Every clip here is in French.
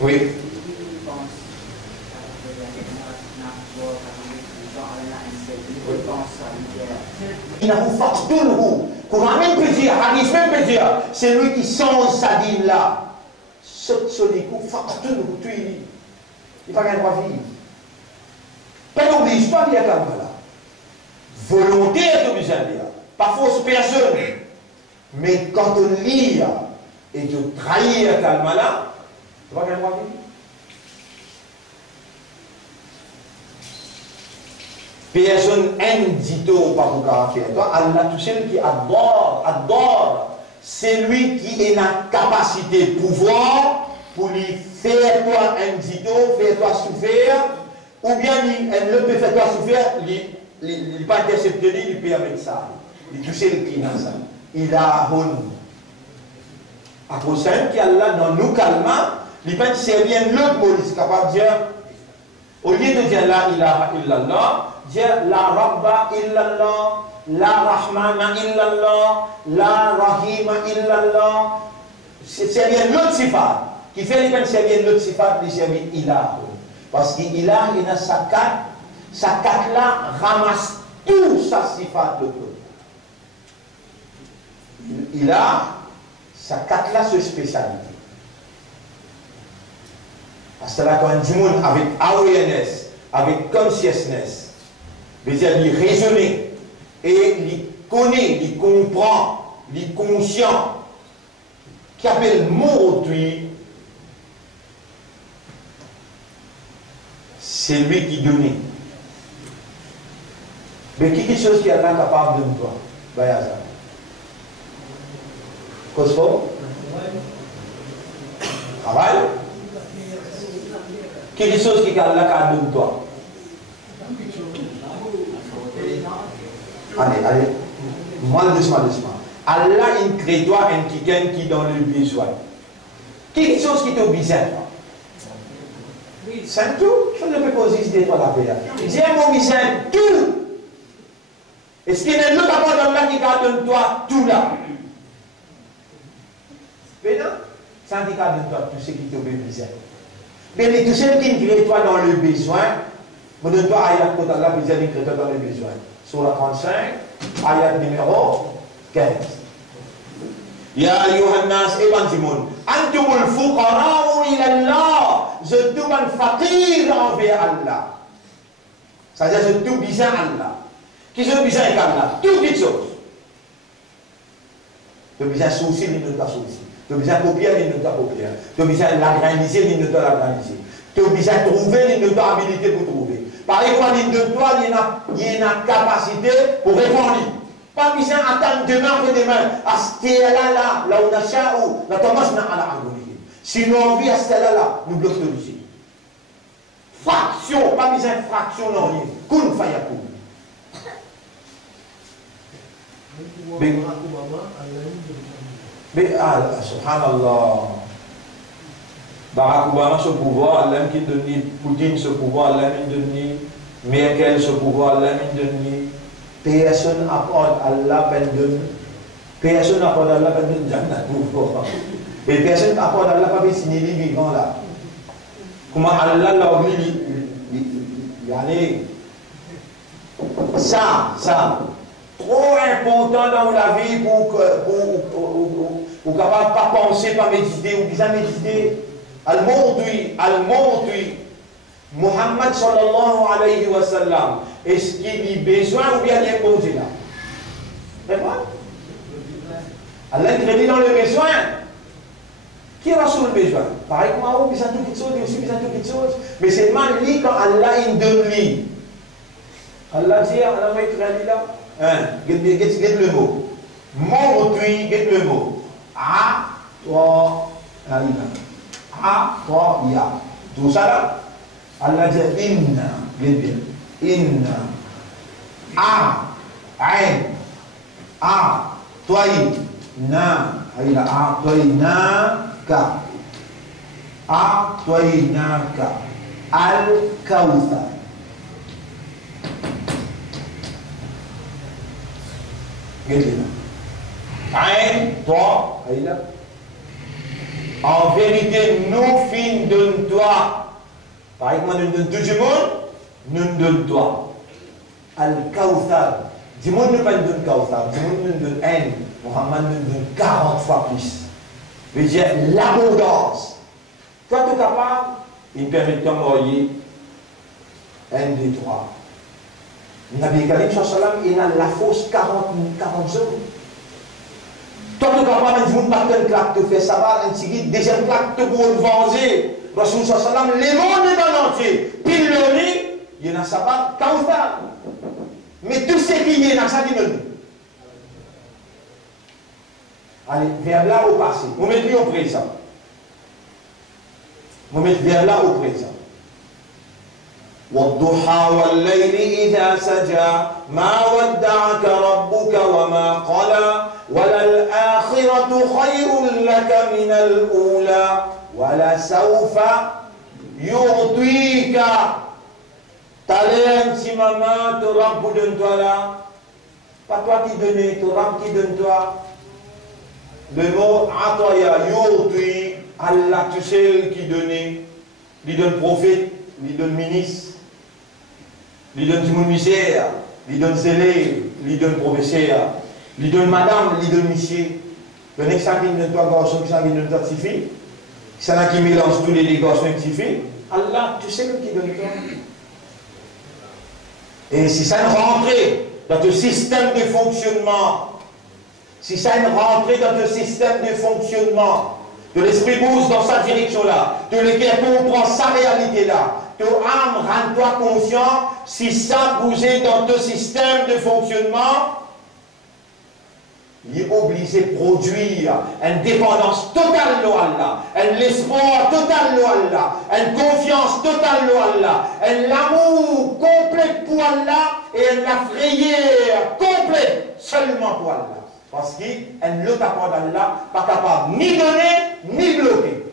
Oui. Courant même peut dire, hadith même peut dire, c'est lui qui change sa dîme là. Ce coup, il va gagner droit vivre. Pas d'oblige, pas bien comme là. Volonté est obligée à lire. Pas fausse personne. Mais quand on lit et tu trahis à calme là, tu vas gagner droit vivre. Personne indito pas pour caractère. Toi, Allah, tout celui qui adore, c'est lui qui est la capacité, pouvoir pour lui faire toi indito, faire toi souffrir, ou bien il ne peut faire toi souffrir, il pas intercepter, il peut avec ça. Il touche le qui dans ça. Il a honte. À cause de ça, qui Allah, dans nous calmant, il peut servir un autre mot, il est capable de dire, au lieu de dire la ilaha illallah, dire la rabba illallah, la rahmana illallah, la rahima illallah. C'est un autre sifat. Qui fait les servir l'autre sifat, il servir ilah. Parce qu'ilah, il a sa carte là ramasse tout sa sifat de tout. Ilah, sa carte là, c'est spécialité. Parce que là, quand on dit avec awareness, avec consciousness, c'est-à-dire il raisonne et il connaît, il comprend, il est conscient, qui appelle mot autrui, c'est lui qui donne. Mais quelque chose qui est là capable de nous voir. Bayaza. Cosmo? Travail? Quelque chose qui est là capable de toi. Allez. Moi, doucement. Allah, il crée toi un quelqu'un qui est dans le besoin. Quelque chose qui te besoin. C'est tout. Je ne peux pas hésiter toi la paix. J'ai mon besoin tout. Est-ce qu'il y a un autre apport dans là qui garde toi tout là? Mais non. Ça dit garde toi tout ce qui te besoin. Mais tout ce qui crée toi dans le besoin, vous donne toi ayat pour Allah, besoin de créer toi dans le besoin. Sur la 35, ayat numéro 15. Ya ayuhan nas ebanzimun, antumul fuqara'u ila Allah. Je demande fakir envers Allah. C'est-à-dire, je tout besoin Allah. Qui se besoin avec Allah? Toutes les choses. Tu as besoin de souci, il ne t'a souci. Tu as besoin de copier, il ne t'a copié. Tu as besoin de l'agrandiser, il ne t'a l'agrandisé. Tu as besoin de trouver, il ne t'a habilité pour trouver. Par exemple, il de toi, il y a une capacité pour répondre. Pas besoin d'attendre demain après demain. À ce là, là où on a chaou, la Thomas n'a pas l'agonie. Si nous avons envie à ce là, nous bloquons ici. Fraction, pas besoin de fraction, non, rien. Kun fayakoun. Mais, subhanallah. Barack Obama ce pouvoir, Allah qui donne Poutine ce pouvoir, Allah qui donne Merkel ce pouvoir, Allah qui donne personne apporte Allah pendant personne apporte Allah pendant Jannat pouvoir. Et personne apporte Allah pas signer les vivants là. Comment Allah l'a oublié, allez, ça, trop important dans la vie pour capable pas penser, pas méditer ou bien méditer. Al-Mawdui, Muhammad sallallahu alayhi wa sallam, est-ce qu'il a besoin ou bien il est posé là? C'est quoi? Allah est dans le besoin. Qui va sur le besoin? Pareil comme moi, besoin de toutes choses, il aussi besoin de toutes choses. Mais c'est mal dit quand Allah il donne lui. Allah dit, Allah va être là. Get le mot. Mawdui, get le mot. Toi, toi, ya. Tout ça là, Allah dit inna, toi, na, toi, na, ka, toi, na, ka, al-kawthar. Gitu. Toi, En vérité, nous fin de toi. Par exemple, nous donne tout le monde, nous donne toi. Al-Kawthar. Du monde ne pas nous donne Kawthar. Du monde nous donne haine. Mohammed nous donne 40 fois plus. Je veux dire, l'abondance. Toi, tu es capable, il me permet de t'envoyer 1, 2, 3. Nabi Karim sallam, il a la fausse 40 jours. Toi, tu es capable de dire, pas qu'une claque te fait savoir, un petit deuxième claque te pour venger. Rasul sallam, les mondes dans l'entier, pile le nez, il y a un sabbat, Kawthar. Mais tout ce qui est dans ça, il nous. Allez, vers là au passé. Vous mettez au présent. Vous mettez vers là au présent. والضحى والليل إذا سجى ما ودعك ربك وما قلى وللآخرة خير لك من الأولى ولسوف يعطيك. T'allais un petit maman, ton rab pour donne-toi là. Pas toi qui donne, ton rab qui donne-toi. Le mot Atoya, Yurtui, Allah, tu sais qui donnait. Il donne prophète, il donne ministre, il donne du misère, il donne zélé, il donne professeur, il donne madame, il donne monsieur. Le next qui donne toi garçon, qui donne toi petite fille. C'est là qui mélange tous les garçons et petites filles. Allah, tu sais qui donne toi. Et si ça ne rentrait dans ton système de fonctionnement, si ça ne rentrait dans ton système de fonctionnement, de l'esprit bouge dans sa direction-là, de l'équerre comprend sa réalité-là, ton âme rend-toi conscient, si ça bougeait dans ton système de fonctionnement, il est obligé de produire une dépendance totale de Allah, un espoir total de Allah, une confiance totale de Allah, un amour complet pour Allah et une frayeur complète seulement pour Allah. Parce qu'un l'autre apport d'Allah pas capable ni donner ni bloquer.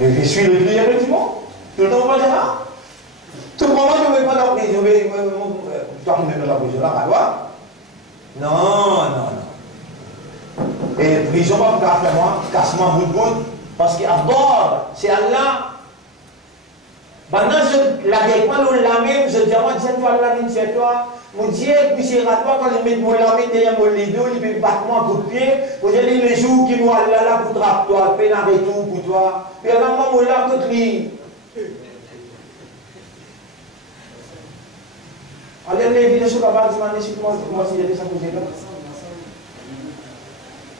Mais je suis le plus effectivement. Tout le temps, on va dire, ah, tout le monde, je ne vais pas la prison, je vais mettre la prison là, non, non, non. Et prison, pas pour faire moi, casse-moi bout de bout, parce qu'à bord, c'est Allah. Maintenant, la guerre, quand on l'a même, je dis, moi, tiens-toi, Allah, viens chez toi. Mon Dieu, puis c'est à toi, quand il met mon lame derrière mon lido, il peut battre moi un coup de pied. Vous avez les jours qui nous allent là pour trappe toi, peine à retour pour toi. Puis alors, moi, mon lame contre lui. Allez, les vidéos sur la base, demandez si comment s'il y a des gens pour là.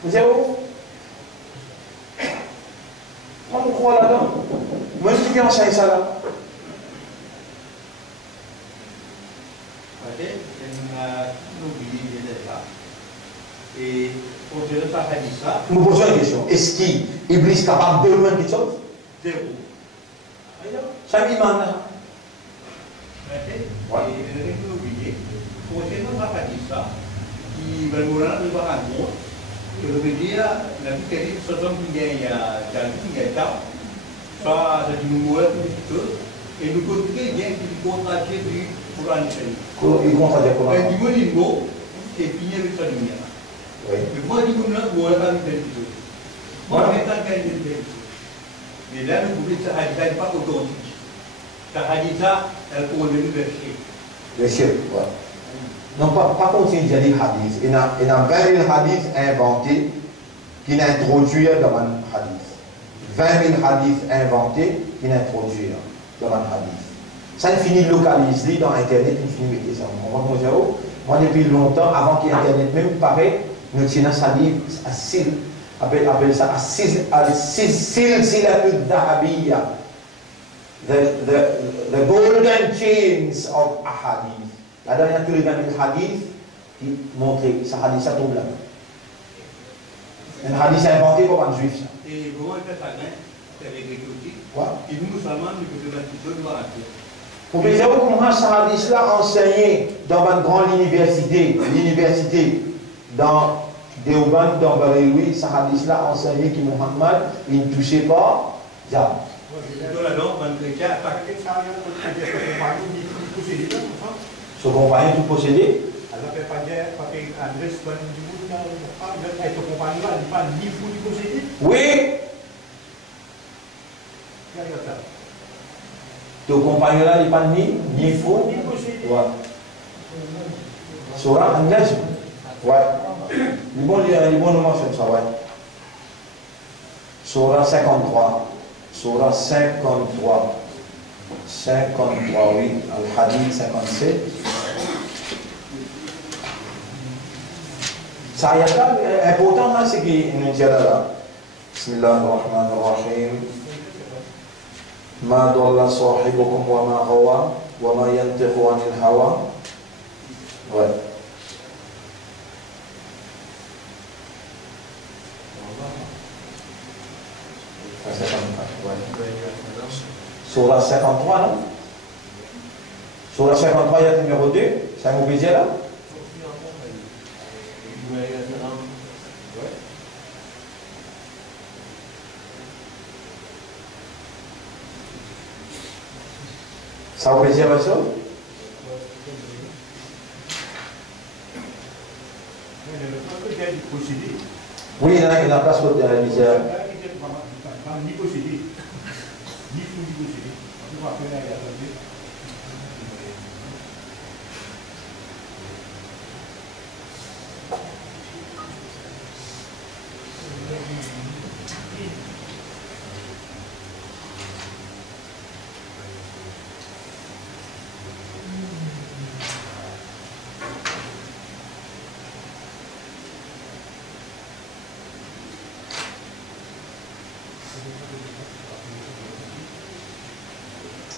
Vous êtes où? Moi, je crois là-dedans. Moi, je suis en chaîne ça là. Et pour je ne pas dire ça. Nous posons une question. Est-ce qu'Iblis est capable de loin quelque chose? Zéro. Ça lui demande. Et je n'ai pas oublié. Pour je ne pas dire ça. Qui va nous rendre le barreau. Je veux dire, la vie qui est sur le qui est là, ça nous mourir tout chose. Et nous continuons bien qu'il contradict du Coran. Il contradict le Coran. Du Molingo, c'est fini avec sa lumière. Oui. Mais moi, je dis que nous avons pas de chose. Moi, je n'ai pas de chose. Mais là, nous voulons que ça n'est pas authentique. Ça dit ça, elle pourrait nous verser. Verser, oui. Non, pas continuer à dire hadith. Il y a 20 000 hadiths inventés qui n'introduisent dans un hadith. 20 000 hadiths inventés qui n'introduisent dans un hadith. Ça, il finit de localiser dans Internet, il finit de mettre ça. Moi, depuis longtemps, avant qu'Internet même paraît, nous tenons ça livre à Sil, appelle ça à Silsilatul Dhahabiyya, the golden chains of ahadith. Là-dedans, il y a tous les 20 000 hadiths qui montrent que ce hadith, ça tombe là. Un hadith inventé comme un juif. Et comment il fait ça, c'est avec les critiques. Et nous, musulmans, nous faisons un petit peu de voir. Pour que vous ayez comment ce hadith-là enseigné dans une grande université dans Deoban dans Baréoui, ce hadith-là enseigné que Muhammad, il ne touchait pas Jam. Son compagnon tout possédé. Oui. Ton compagnon là, il n'est pas ni fou, ni possédé. Ouais. Surah An-Najm. Ouais. Les bons noms c'est ça, ouais. Surah 53. Surah 53. 53, oui. Al-Hadith 57. Ça y est important, là, c'est qu'il nous dit là. Bismillahirrahmanirrahim. Ma dalla sahibukum wa ma hawa wa ma yantiqu anil hawa. Ouais. Surah 53, non? Surah 53, il y a le numéro 2. C'est un mauvais là? Ça vous plaisir à ça? Oui, il y a une place pour la misère.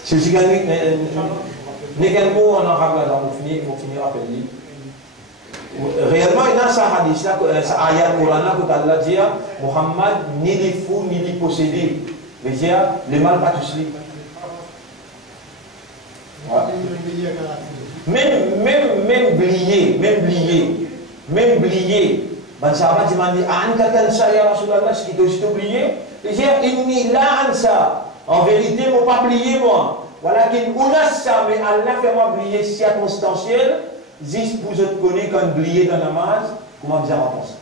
Si vous gagnez, n'est qu'un mot en arabe là, vous finir à payer. Réellement, il y a ça hadith là, ça ayat Coran là, que Allah dit, Muhammad ni les fous ni les possédés. Mais dire, le mal pas tous les. Même blier. Ben sahabat demande, Anta tansa ya Rasulallah, ce qui doit aussi oublier. Il dit, inni la ansa. En vérité, il ne faut pas plier, moi. Voilà qu'il ça, mais Allah fait moi plier circonstanciel. Juste pour vous connaître quand plier dans la namaz, comment vous avez pensé?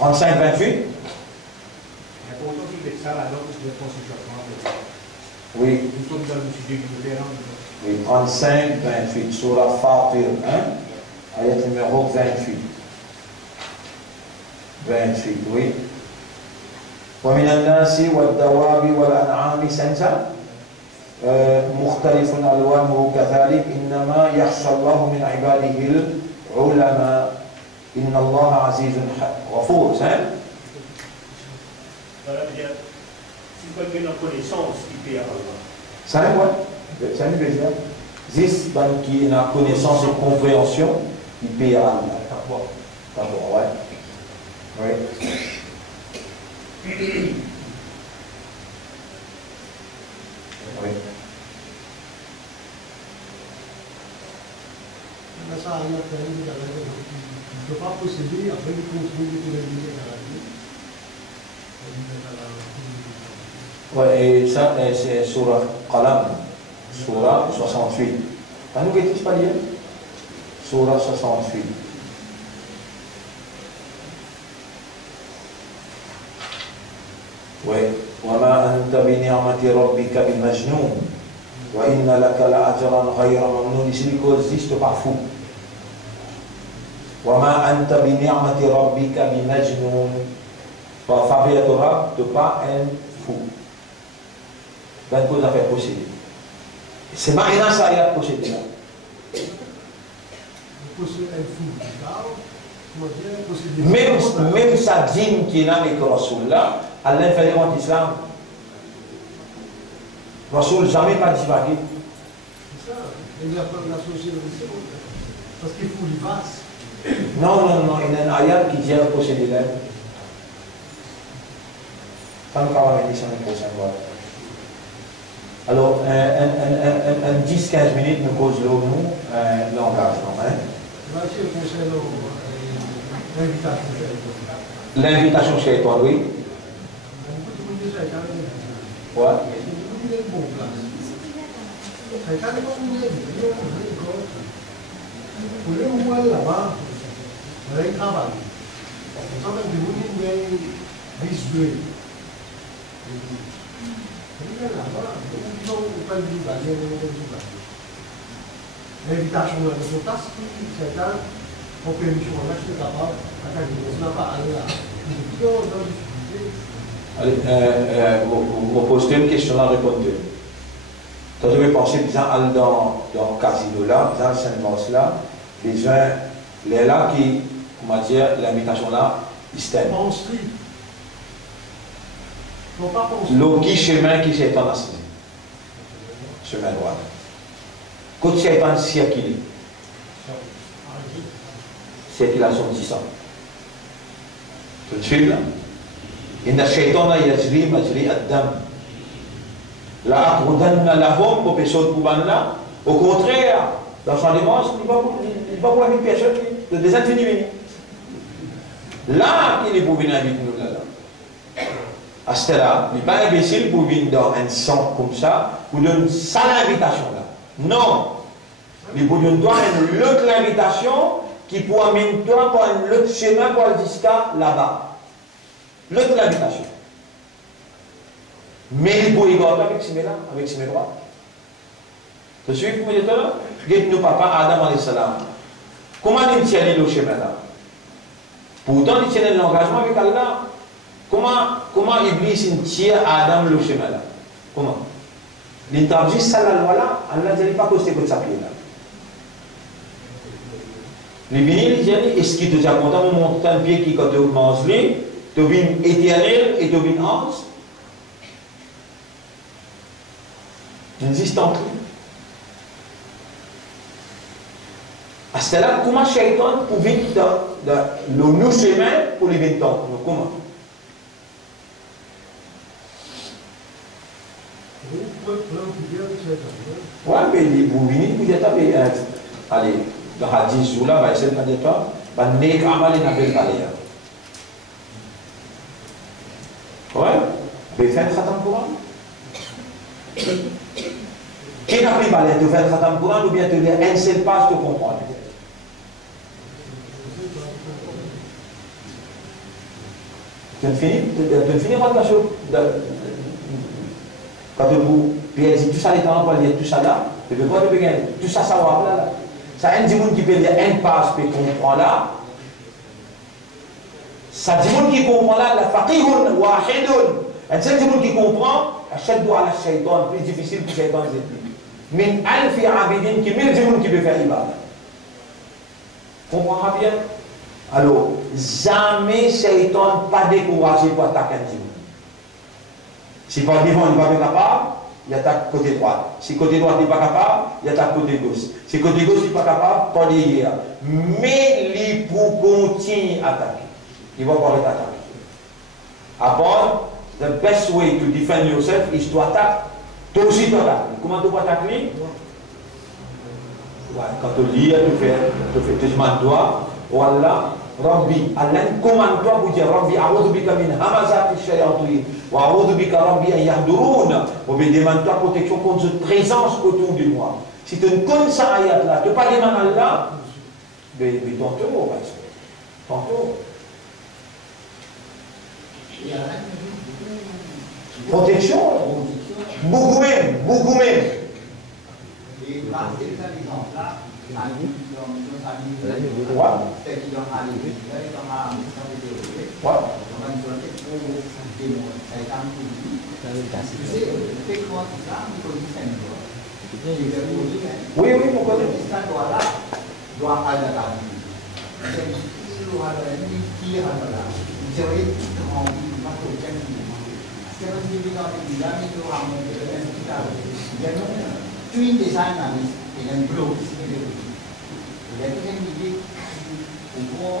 « 35-28 » Oui. Oui, 35-28, Surah Fatir 1, ayat numéro 28. 28, oui. ومن الناس والدواب والأنعام سنسا مختلف ألوانه كذلك إنما يخشى الله من عباده العلماء إن الله عزيز غفور. Ça veut quoi? Ça veut dire juste qui a connaissance et compréhension, il paye à Allah. D'accord, ouais. Oui. Oui. Ça, il ne peut pas posséder après il construit tous les milliers à la vie. Oui, et ça, c'est Surah Qalam, Surah 68. Vous qu'est-ce pas lire? Surah 68. Oui. وما أنت بنعمة ربك بمجنون وإن لك لأجرا غير ممنون. Ici, il n'existe pas fou. وما أنت بنعمة ربك بمجنون. Faveur à Torah, de pas un fou. Dans quoi ça fait posséder? C'est maintenant ça y a possédé là. Même sa dîme qui est là avec Rasoul là, Allah fait en islam. Rasoul jamais pas divagué. C'est ça. Il y a pas de la société parce qu'il faut les vases. Non, il y a un ayat qui dit à posséder là. Tant qu'on va dire ça, on peut savoir. Alors, un 10-15 minutes, nous causons nous l'engagement. Monsieur, concernant l'invitation. L'invitation chez toi, oui. Ouais. Pour le moment là-bas, on a un travail. On a des visuels. L'invitation de son tasse, c'est un on peut émission là, je suis capable, on n'a pas à la vous posez une question là, répondez. Quand je vais penser, dans le casino là, dans le Saint-Mans là, les gens, les là qui, comment dire, l'invitation là, ils se t'aiment. Le qui chemin qui s'est en assis. Chemin droit. Quand c'est un circuit, circulation 10 ans. Tout de suite là. إن الشيطان يجري مجري الدم. La أقعدن لهم وبشوط كوبانا. Au contraire, dans son dimanche, il va voir une personne de des individus. Là, il est pour venir avec nous là. À ce là, il n'est pas imbécile pour venir dans un centre comme ça, pour donner ça l'invitation là. Non. Il faut donner une autre invitation qui peut amener toi pour un autre chemin pour aller jusqu'à là-bas. L'autre l'invitation. Mais il faut y aller avec ses mains, avec ses droits. Tu suis que vous dites là? Dites-nous papa Adam alayhi salam. Comment il tient le chemin là? Pourtant il tient l'engagement avec Allah. Comment Iblis tient Adam le chemin là? Comment? L'interdit ça la loi là, Allah ne dit pas que c'est que ça pied là. Les bénis, ils disent, est-ce qu'il te dit content de monter un pied qui quand tu manges tu viens éternel et tu viens ans? Tu n'existes plus. À ce là, comment Shaitan peut venir dans le nouveau chemin pour les 20 ans? Comment? Oui, mais vous venez, vous êtes allez, dans Hadith Zoula, va essayer de dire toi, va nek amal et n'appelle pas les. Ouais, mais faire le khatam Quran. Qui n'a pris balai de faire le khatam Quran ou bien te dire un seul page de comprendre? Tu as fini votre chose. Quand vous dit tout ça, les temps pour dire tout ça là, tu ne peux pas gagner tout ça savoir là. Ça un monde qui peut dire un page que comprend là. Ça dit monde qui comprend là, la faqihun wahidun. Un seul monde qui comprend, ashaddu ala shaytan, plus difficile pour shaytan c'est min alfi abidin qui mille monde qui peut faire ibadah. Comprends bien? Alors, jamais shaytan pas découragé pour attaquer un monde. Si par devant il n'est pas capable, il attaque côté droit. Si côté droit n'est pas capable, il attaque côté gauche. Si côté gauche n'est pas capable, pas derrière. Mais il pour continuer à attaquer. Il va pas attaquer. Après, the best way to defend yourself is to attack. Toi aussi tu attaques. Comment tu peux attaquer? Quand tu lis, tu demandes toi, voilà. Rabbi, Allah commande-toi pour dire Rabbi, a'udhu bika min hamazati shayatin, wa a'udhu bika Rabbi an yahdurun. Ou bien demande-toi protection contre cette présence autour de moi. Si tu ne connais ça ayat là, tu ne pas demander Allah, mais tantôt, tantôt. Protection, beaucoup même, beaucoup même. Et par cet exemple-là, oui, oui, pourquoi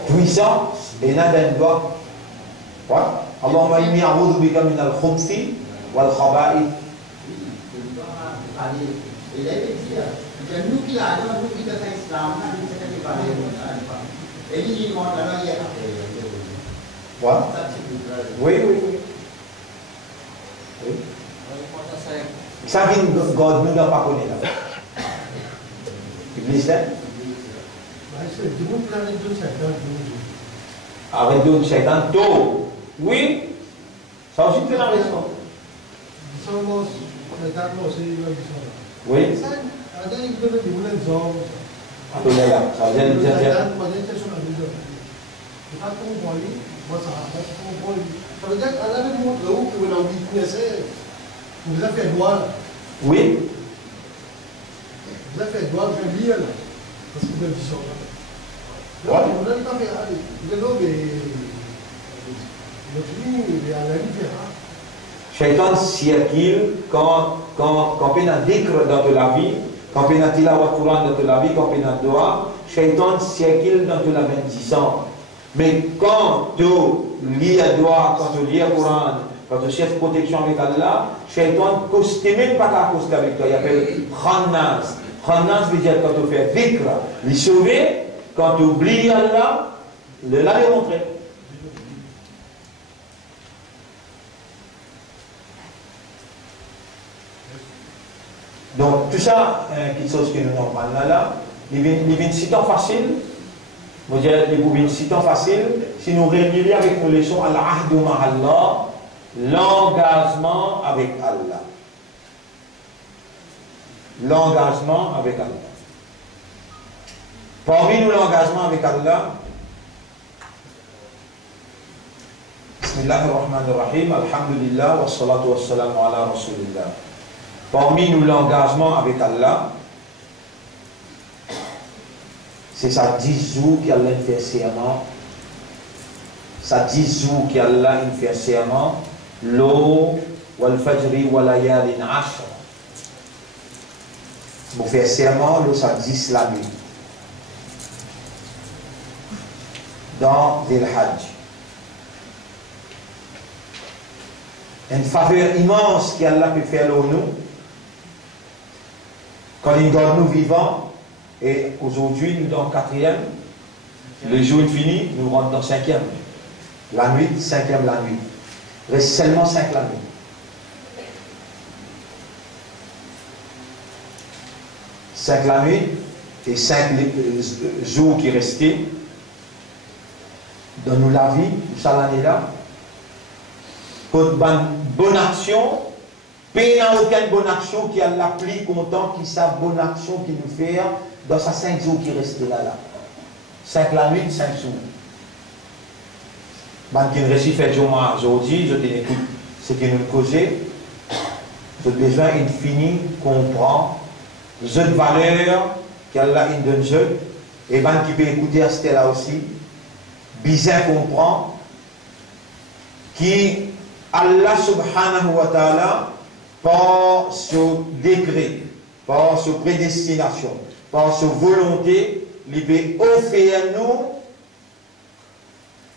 puissant et n'a d'un doigt. Allahumma inni a'udhu bika min al-khubthi wal khaba'ith. Il a dit, nous qui l'avons, nous qui sommes islam, nous qui sommes pas. Et il dit, Voilà. Oui, oui, oui. Oui. Ça vient de God, nous n'avons pas connu là. L'église là? Avec d'autres Shaitan, tôt. Oui. Ça aussi, tu as raison. Oui. Attendez là, ça veut dire. Vous avez fait droit. Oui. Vous avez fait droit, je vais lire là. Parce que vous avez dit ça. Vous n'avez pas fait. Vous avez dit, notre vie, il est à la différence. Shaitan circule quand on a dhikr dans la vie, quand on a tilawat Quran dans la vie, quand on a doa, Shaitan circule dans la bénédiction. Mais quand tu lis la doa, quand tu lis le Quran, quand tu cherches protection avec Allah, Shaitan ne coste même pas qu'à coster avec toi. Il appelle Khannas. Khannas veut dire quand tu fais dhikr, les sauver, quand tu oublies Allah, le la montrer. Donc, tout ça, quelque chose que nous avons là, il y a une citation facile. Il y a une citation facile. Si nous réunissons avec nos leçons, Al-Ahdu Ma'Allah, l'engagement avec Allah. L'engagement avec Allah. Parmi nous, l'engagement avec Allah, Bismillahirrahmanirrahim, Alhamdulillah, wa salatu wa salamu ala Rasulillah. Parmi nous, l'engagement avec Allah, c'est ça 10 jours qu'Allah fait serment. Ça 10 jours qu'Allah fait serment. L'eau, wal fajri, wal layalin ashr. Vous faites serment, l'eau, ça 10 la nuit. Dans Dhil Hajj. Une faveur immense qu'Allah peut faire pour nous. Quand il donne nous vivants, et aujourd'hui nous dans le 4e, le jour est fini, nous rentrons dans le 5e. La nuit, 5e la nuit. Il reste seulement 5 la nuit. 5 la nuit et 5 jours qui restaient. Donne-nous la vie, tout ça l'année là. Pour une bonne action, pays n'a aucune bonne action qui a l'appli content qui sa bonne action qui nous fait dans ces 5 jours qui restent là. 5 la nuit, 5 jours. Qui ne réussit fait aujourd'hui, je t'écoute ce que nous causons. J'ai besoin d'infini comprendre les valeurs qu'Allah donne jeu et qui peut écouter à ce là aussi. Bien comprendre qui Allah subhanahu wa ta'ala par son décret, par sa prédestination, par sa volonté, il peut offrir à nous,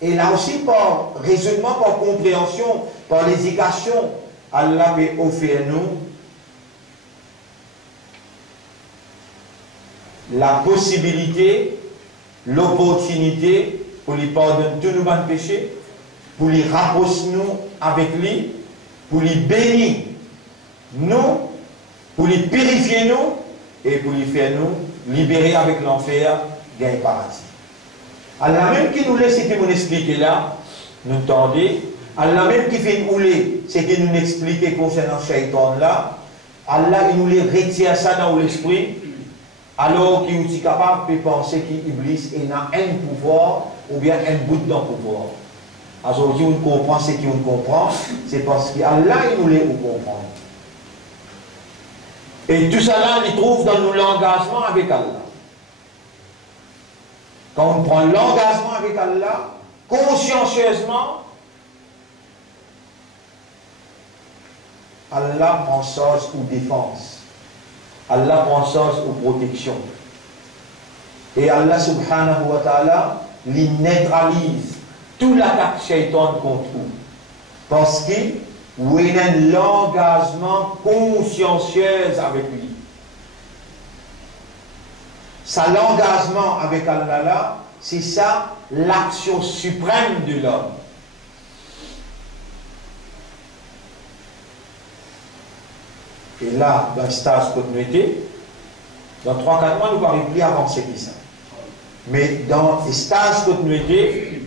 et là aussi par raisonnement, par compréhension, par l'éducation, Allah peut offrir à nous la possibilité, l'opportunité pour lui pardonner tous nos péchés, pour lui rapprocher nous avec lui, pour lui bénir nous, pour lui purifier nous, et pour lui faire nous libérer avec l'enfer, gagner paradis. Allah même qui nous laisse ce que nous expliquer là, nous tendez, Allah même qui fait nous ce que nous expliquer concernant Shaitan là, Allah il nous les retire ça dans l'esprit, alors qu'il est capable de penser qu'Iblis a un pouvoir ou bien un bout d'un pouvoir. Aujourd'hui, on comprend ce qu'on comprend, c'est parce qu'Allah il nous les comprend. Et tout ça là, on y trouve dans l'engagement avec Allah. Quand on prend l'engagement avec Allah, consciencieusement, Allah prend charge ou défense. Allah prend charge ou protection. Et Allah subhanahu wa ta'ala, il neutralise toute l'attaque shaitan contre vous. Parce que où il y a un engagement consciencieux avec lui. Ça, l'engagement avec Allah là, c'est ça l'action suprême de l'homme. Et là, dans le stage continuité, dans 3-4 mois, nous ne pouvons plus avancer que ça. Mais dans le stage continuité,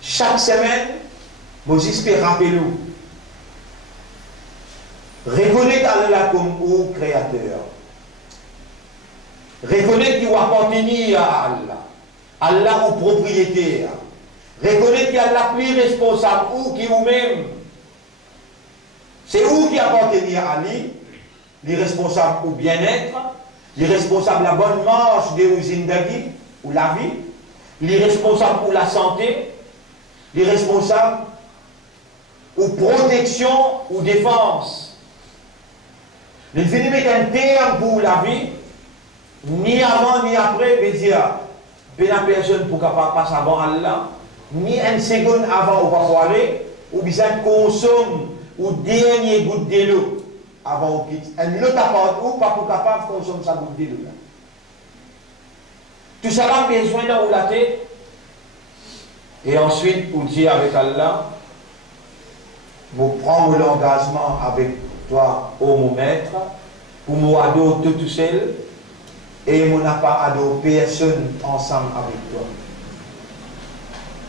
chaque semaine, nous espérons rappeler-nous. Reconnaître Allah comme au créateur. Reconnaître qu'il appartient à Allah. Allah au propriétaire. Reconnaître qu'il Allah plus responsable ou qui vous-même. C'est où qui appartient à lui, les responsables au bien-être, les responsables à la bonne marche de Zindagi ou la vie, les responsables pour la santé, les responsables aux protection ou défense. Les venus mettre un terme pour la vie, ni avant ni après, veut dire, la personne pour capable passer avant Allah, ni une seconde avant ou pas aller, ou bien consomme ou dernier goutte de l'eau avant au quitte. Un autre apport ou pas pour capable de consommer sa goutte de l'eau. Tout ça a besoin d'en la tête. Et ensuite, pour dire avec Allah, vous prendre l'engagement avec toi, ô mon maître, pour moi adopter tout seul, et mon n'a pas adopté personne ensemble avec toi.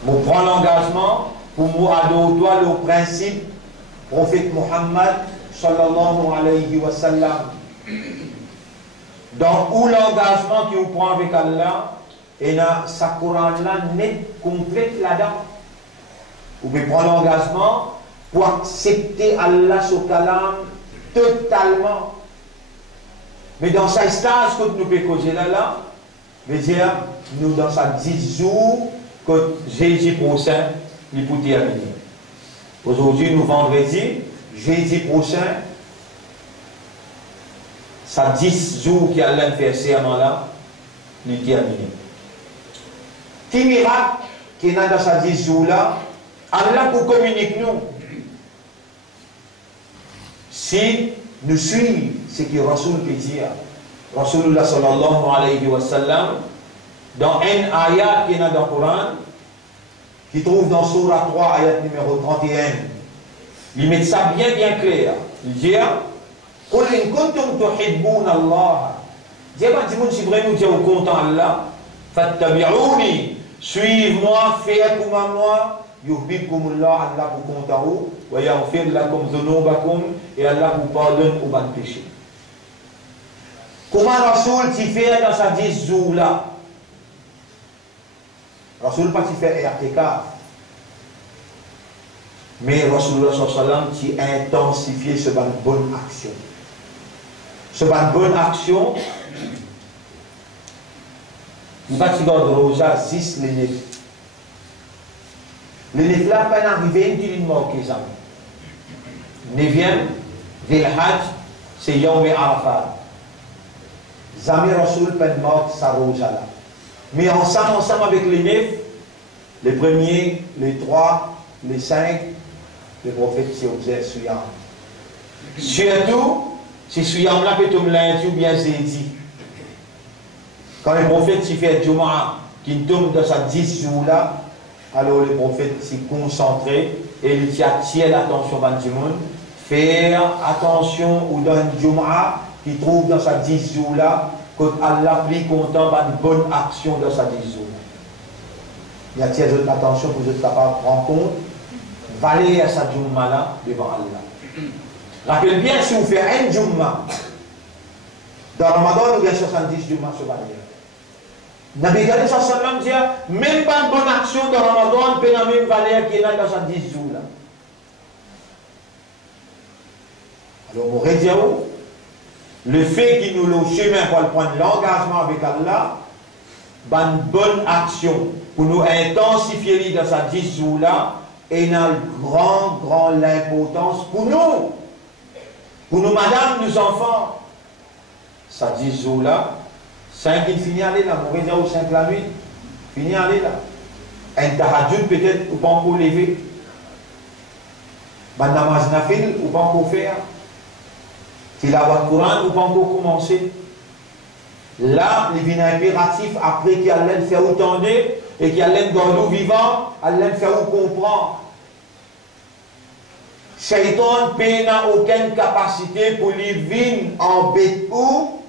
Vous prendre l'engagement pour moi adopter toi le principe prophète Muhammad sallallahu alayhi wa sallam. Donc, où l'engagement qui vous prend avec Allah, et dans sa Coran là, net complète là-dedans. Vous pouvez prendre l'engagement pour accepter Allah sur kalam totalement. Mais dans sa stage que nous pouvons causer là, veut dire, nous dans sa 10 jours que Jésus prochain, il peut terminer. Aujourd'hui, nous vendredi, jeudi prochain, ça 10 jours qui allait faire serment là, il terminé. Qui miracle qui est dans sa 10 jours là, Allah pour communiquer nous. Si nous suivons ce que Rasoul peut dire, Rasulullah sallallahu alayhi wa sallam, dans un ayat qui est dans le Coran, qui trouve dans Surah 3, ayat numéro 31, il met ça bien clair. Il dit, قل إن كنتم تحبون الله. Dis si vraiment vous êtes content Allah, fattabi'ouni, suivez-moi, faites comme moi, yuhbibkum Allah, Allah vous content vous, wa yaghfir lakum dhunubakum, et Allah vous pardonne aux bonnes péchés. Comment Rasoul t'y fait dans sa 10 jours là? Rasoul pas t'y fait RTK. Mais Rasulullah sallallahu alayhi wa sallam t'y intensifié ce bonne action. Ce bonne action, il va te garder rosa 6 les nefs. Les nefs là, pas arrivé, il n'y a pas de amis. 9e, Dhil Hajj, c'est Yawm Arafat. Zami Rasoul pas mort sa rosa là. Mais ensemble avec les nefs, les premiers, les 3, les 5, les prophètes s'y observent Suyam. Surtout, si Suyam là peut tomber lundi ou bien jeudi. Quand les prophètes s'y fait Jumu'ah, qui tombe dans sa 10 jours là, alors les prophètes s'y concentrent et ils attirent l'attention du monde. Faire attention ou dans une Jumu'ah qui trouve dans sa 10 jours là, quand Allah plus content d'une bonne action dans sa 10 jours. Il attire l'attention pour être capable de prendre compte, valer à sa Jumu'ah là devant Allah. Rappelez bien, si vous faites un Jumu'ah, dans Ramadan, il y a 70 Jumu'ah sur Valère. Nabi Gali sallam dit, même pas une bonne action dans Ramadan, peut la même valeur qu'il y a dans 70 jours là. Alors, vous voyez, le fait qu'il nous le chemin pour prendre l'engagement avec Allah, une bonne action pour nous intensifier dans sa 10 jours là, et dans grand l'importance pour nous, madame, nos enfants, ça 10 jours là, 5 il finit à aller là, vous voyez, 5 la nuit, finit à aller là. Un tahajjud peut-être, ou pas encore lever. Ben namaz nafil, ou pas encore faire. Tilawat Coran, ou pas encore commencer. Là, il vient impératif après qu'il allait faire autant et qu'il allait garder vivant, allait faire comprendre. Shaitan n'a aucune capacité pour lui venir en bête ou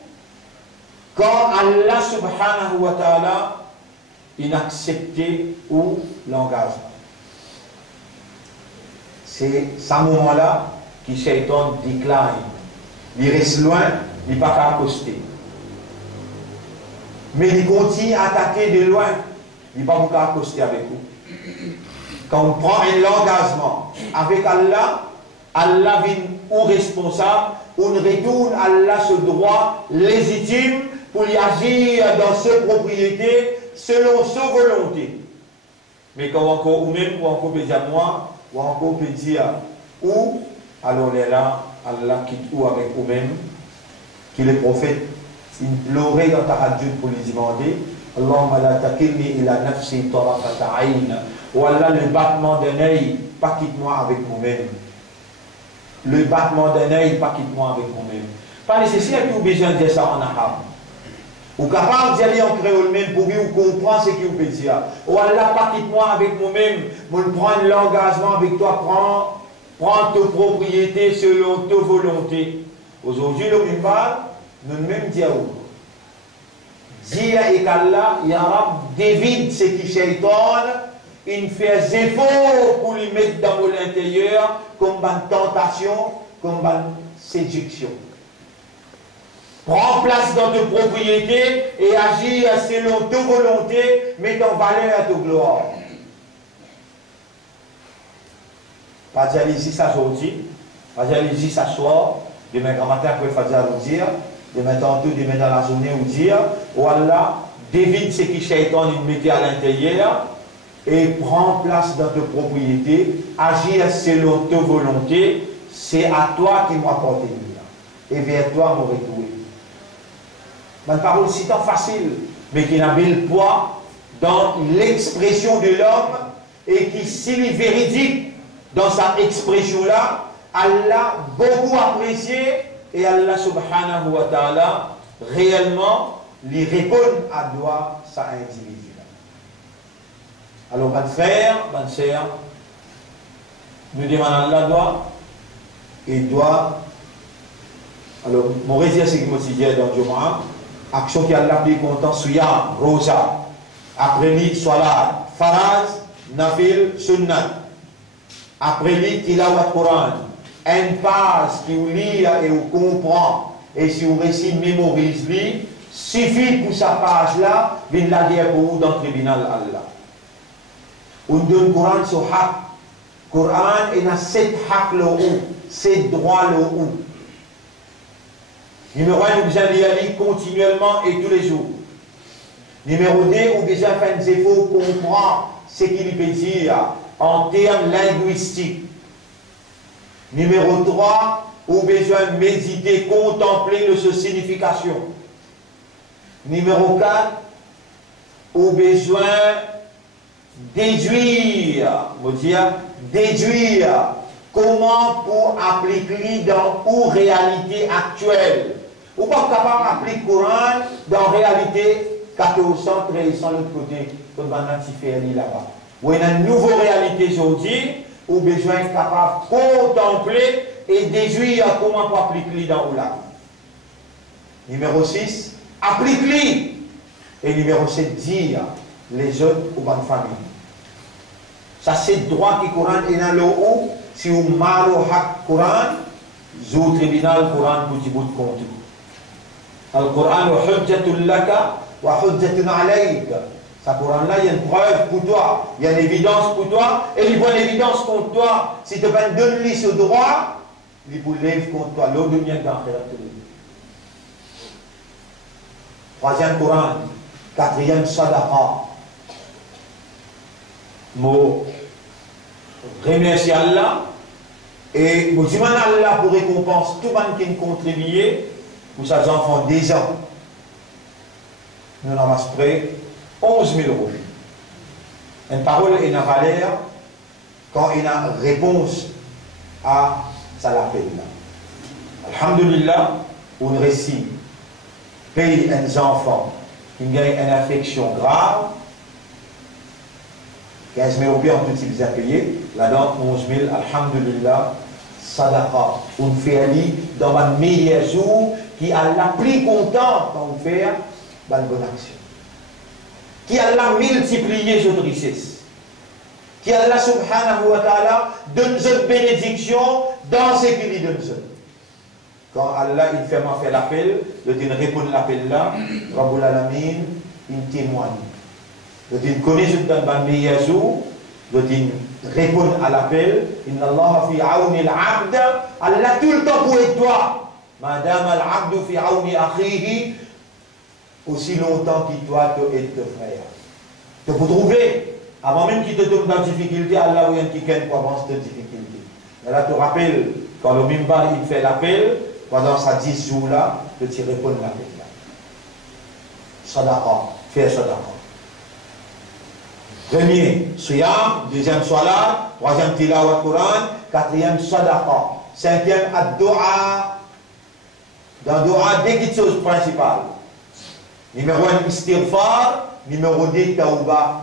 quand Allah subhanahu wa ta'ala inaccepté ou l'engagement. C'est ce moment-là que Shaitan décline. Il reste loin, il n'est pas qu'à accoster. Mais il continue à attaquer de loin, il n'est pas qu'à accoster avec vous. Quand on prend un engagement avec Allah, Allah vient ou responsable, on retourne à Allah ce droit légitime pour y agir dans ses propriétés selon sa volonté. Mais quand encore ou même, ou encore peut dire moi, ou encore peut dire ou, alors là, Allah quitte ou avec vous-même, que le prophète implorait dans ta radio pour lui demander Allahumma la takilni ila nafsi tarafata ayn. Ou Allah, le battement d'un œil, pas quitte-moi avec moi-même. Le battement d'un œil, pas quitte-moi avec moi-même. Pas nécessaire que vous ayez besoin de dire ça en arabe. Ou capable d'y aller en créole même pour que vous compreniez ce que vous pouvez dire. Ou Allah, pas quitte-moi avec moi-même. Pour prendre l'engagement avec toi, prends tes propriétés selon ta volonté. Aujourd'hui, le Mimbar, nous même disons. Dire et qu'Allah, Ya Rab, d'évite ce qui Shaitan, il fait des efforts pour lui mettre dans l'intérieur comme une tentation, comme une séduction. Prends place dans tes propriétés et agis selon ta volonté, mets en valeur à ta gloire. Pas dire ici ça aujourd'hui, pas dire ici ça soir, demain grand matin pour le faire dire, demain tantôt, demain dans la journée ou dire, voilà, d'évite ce qui Shaitan il mettait à l'intérieur et prends place dans tes propriétés, agis selon ta volonté, c'est à toi qui m'a porté et vers toi m'aurait trouvé. Une parole si tant facile, mais qui n'a le poids dans l'expression de l'homme et qui, s'il est véridique dans sa expression-là, Allah beaucoup apprécié et Allah subhanahu wa ta'ala réellement lui répond à droit sa individu. Alors, mon frère, ma sœur, nous demandons la doigt et doigt. Alors, mon récit, c'est que je me disais dans Jumu'ah, action qui a l'appelé content, Suyam, Rosa, après-midi, Salat, Faraz, Nafil, Sunnat. Après-midi, Tilawat Quran. Une page qui vous lit et vous comprend, et si vous récit mémorise, suffit pour sa page-là, vient la dire pour vous dans le tribunal Allah. On donne Coran sur haq. Coran, il y a 7 haq le haut, 7 droits le haut. Numéro 1, nous besoin d'y aller continuellement et tous les jours. Numéro 2, nous besoin faire des efforts pour comprendre ce qu'il peut dire en termes linguistiques. Numéro 3, nous besoin méditer, contempler de sa signification. Numéro 4, nous besoin déduire comment pour appliquer dans une réalité actuelle. Ou pas capable d'appliquer le Coran dans la réalité 14 centres et sans l'autre côté, comme on a fait là-bas. Ou il y a une nouvelle réalité aujourd'hui, ou besoin capable de contempler et déduire comment pour appliquer dans le lac. Numéro 6, applique-le. Et numéro 7, dire les autres aux bonnes familles. Ça, c'est le droit qui Coran est dans le haut. Si vous marrez le Coran, vous au tribunal Coran pour vous bout contre. Le Coran est hujjatun laka wa hujjatun alayka. Ce Coran-là, il y a une preuve pour toi, il y a une évidence pour toi, et il voit une évidence contre toi. Si tu ne donnes lui ce droit, il vous lève contre toi. L'autre devient dans la troisième Coran, quatrième Sadaqa. Mot remercier Allah et nous demandons Allah pour récompense tout le monde qui a contribué pour ses enfants 10 ans. Nous en avons près 11 000 euros. Une parole est une valeur quand il y a réponse à ça l'appel là. Alhamdulillah, on récit paye un enfant qui gagne une affection grave, 15 000 roupies en tout type à payer, là-dedans 11 000, alhamdulillah, sadaqa. On fait aller dans un meilleur jour qui a la plus content quand on fait une bonne action. Qui a la multiplié cette richesse. Qui Allah subhanahu wa ta'ala donne une bénédiction dans ce qu'il lui donne. Quand Allah il fait l'appel, il répond à l'appel là, Rabbul Alamin, il témoigne. Il connaît ce temps de meilleur jour, il répond à l'appel, Inna Allah fi aouni al-abd, Allah tout le temps pour toi. Madame al-abd fi aouni akhihi, aussi longtemps qu'il doit te aider ton frère. Tu peux trouver, avant même qu'il te donne dans la difficulté, Allah ou il qui gagne pour avancer cette difficulté. Et là, tu te rappelles, quand le mimbar il fait l'appel, pendant ces 10 jours-là, que tu réponds à l'appel là. Sadaqa, fais sadaqa. Premier, siyam, deuxième salat, troisième tilawat Quran, quatrième sadaqa, cinquième ad-dua. Dans dua, deux petites choses principales. Numéro 1, istighfar. Numéro 2, tauba.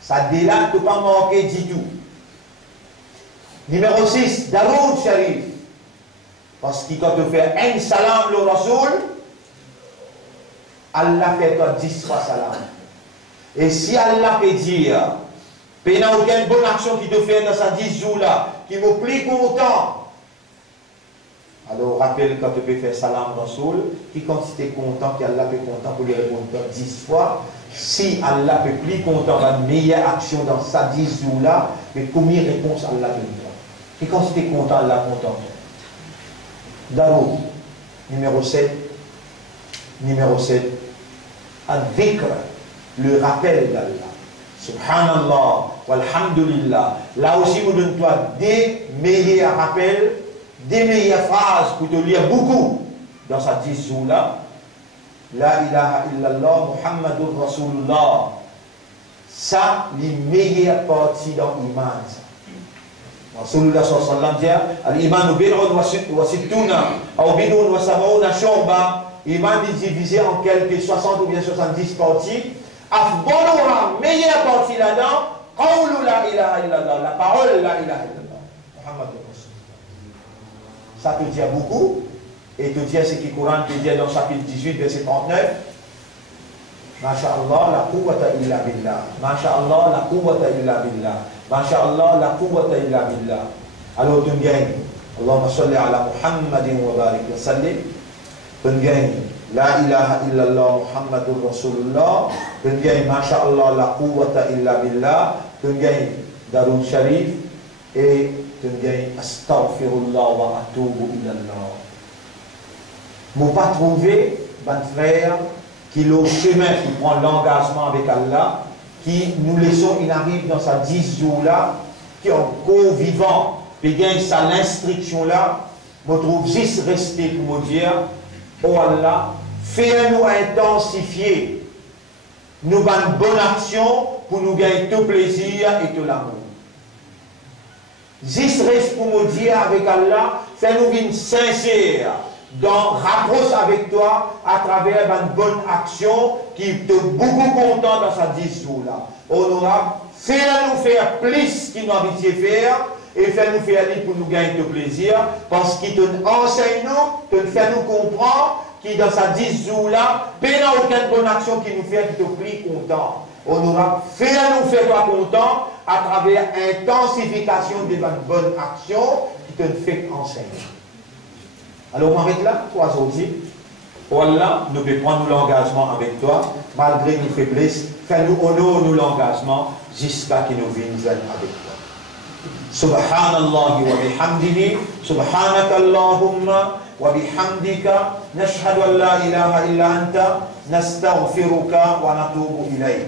Ça délate, tu ne peux pas manquer du tout. Numéro 6, Daroud Sharif. Parce que quand tu fais un salam le Rasoul, Allah fait toi 10 fois salam. Et si Allah peut dire, il n'y a aucune bonne action qui te fait dans ces 10 jours-là, qui me plus content, alors rappelle quand tu peux faire salam Rasoul, qui quand tu es content, qu'Allah peut content pour lui répondre 10 fois, si Allah peut plus content d'une meilleure action dans ces 10 jours-là, mais combien de réponses Allah donne toi? Et quand tu es content, Allah est content. Daroud, numéro 7, Al-Dhikr, le rappel d'Allah. Subhanallah, walhamdulillah. Là aussi, vous donne-toi des meilleurs rappels, des meilleures phrases pour te lire beaucoup dans ces 10 jours-là. La ilaha illallah, Muhammadur Rasulullah. Ça, les meilleures parties dans l'iman. Rasulullah sallallahu alayhi wa sallam dit Al-Iman bid'un wa sittuna ou bid'un wa sab'una shu'ba. Iman est divisé en quelques 60 ou bien 70 parties. Afdaluha, meilleure partie là-dedans, qawlu la ilaha illallah, la parole la ilaha illallah. Muhammadur Rasulullah. Ça te dit beaucoup. Et te dit ce qui Coran te dit dans chapitre 18, verset 39. Masha'Allah, la quwwata illa billah. Masha'Allah, la quwwata illa billah. Masha'Allah, la quwwata illa billah. Alors, tu gagnes. Allahumma salli ala Muhammadin wa barik wa sallim. Tu gagnes. La ilaha illallah Muhammadur Rasulullah. Tu gagnes. Masha'Allah, la quwwata illa billah. Tu gagnes. Daroud Sharif. Et tu gagnes. Astaghfirullah wa atubu ilallah. Vous ne pouvez pas trouver un frère qui est au chemin, qui prend l'engagement avec Allah, qui nous laissons, il arrive dans ces 10 jours-là, qui est encore vivant, et gagne sa l'instruction là, je trouve juste rester pour me dire, oh Allah, fais-nous intensifier nous une bonne action pour nous gagner tout plaisir et tout l'amour. Juste reste pour me dire avec Allah, fais-nous une sincère. Donc, rapproche avec toi à travers une bonne action qui te beaucoup content dans ces 10 jours-là. Honorable, fais-nous faire plus qu'il nous habitué faire et fais-nous faire pour nous gagner de plaisir parce qu'il te enseigne nous, te fait nous comprendre qu'il dans ces 10 jours-là, il n'y a aucune bonne action qui nous fait qui te plie content. Honorable, fais-nous faire toi content à travers intensification de bonne action qui te fait enseigner. Alors on m'arrête là, toi aujourd'hui. Oh Allah, nous pouvons prendre l'engagement avec toi, malgré nos faiblesses, fais-nous honneur nous l'engagement jusqu'à ce que nous venions avec toi. Subhanallah wa bihamdihi, subhanaka Allahumma wa bihamdika, nashhadu an la ilaha illa anta, nastaghfiruka wa natubu ilayk.